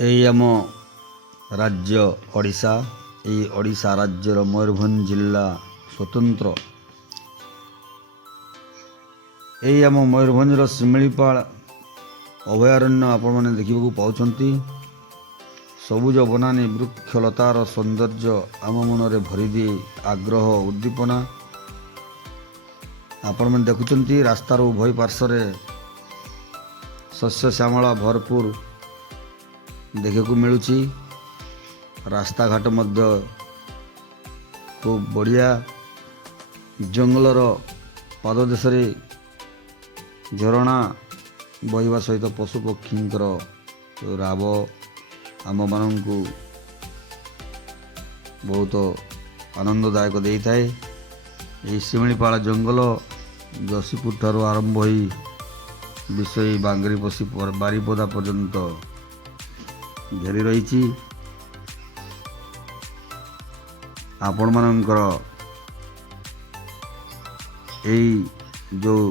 এই ଆମ ରାଜ୍ୟ ଓଡ଼ିଶା। ଏହି ଓଡ଼ିଶା ରାଜ୍ୟର ମୟୂରଭଞ୍ଜ ଜିଲ୍ଲା ସ୍ୱତନ୍ତ୍ର। ଏହି ଆମ ମୟୂରଭଞ୍ଜର ଶିମିଳିପାଳ ଅଭୟାରଣ୍ୟ ଆପଣମାନେ ଦେଖିବାକୁ ପାଉଛନ୍ତି। ସବୁଜ ବନାନୀ ବୃକ୍ଷଲତାର ସୌନ୍ଦର୍ଯ୍ୟ ଆମ ମନରେ ଭରିଦିଏ ଆଗ୍ରହ ଉଦ୍ଦୀପନା। ଆପଣମାନେ ଦେଖୁଛନ୍ତି ରାସ୍ତାର ଉଭୟ ପାର୍ଶ୍ୱରେ ଶସ୍ୟ ଶ୍ୟାମଳା ଭରପୁର ଦେଖିବାକୁ ମିଳୁଛି। ରାସ୍ତାଘାଟ ମଧ୍ୟ ଖୁବ ବଢ଼ିଆ। ଜଙ୍ଗଲର ପାଦଦେଶରେ ଝରଣା ବହିବା ସହିତ ପଶୁପକ୍ଷୀଙ୍କର ରାବ ଆମମାନଙ୍କୁ ବହୁତ ଆନନ୍ଦଦାୟକ ଦେଇଥାଏ। ଏହି ଶିମିଳିପାଳ ଜଙ୍ଗଲ ଯଶୀପୁର ଠାରୁ ଆରମ୍ଭ ହୋଇ ବିଶୋଇ ବାଙ୍ଗିରିପୋଷି ବାରିପଦା ପର୍ଯ୍ୟନ୍ତ ଘେରି ରହିଛି। ଆପଣମାନଙ୍କର ଏଇ ଯେଉଁ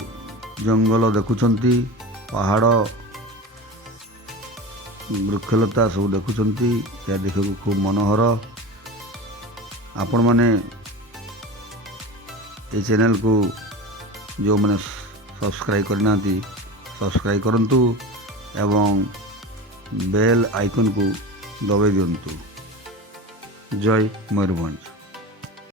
ଜଙ୍ଗଲ ଦେଖୁଛନ୍ତି, ପାହାଡ଼ ବୃକ୍ଷଲତା ସବୁ ଦେଖୁଛନ୍ତି, ଏହା ଦେଖିବାକୁ ଖୁବ ମନୋହର। ଆପଣମାନେ এই ଚ୍ୟାନେଲକୁ ଯେଉଁମାନେ ସବସ୍କ୍ରାଇବ୍ କରିନାହାନ୍ତି ସବସ୍କ୍ରାଇବ୍ କରନ୍ତୁ ଏବଂ ବେଲ୍ ଆଇକନ୍କୁ ଦବାଇ ଦିଅନ୍ତୁ। ଜୟ ମୟୂରଭଞ୍ଜ।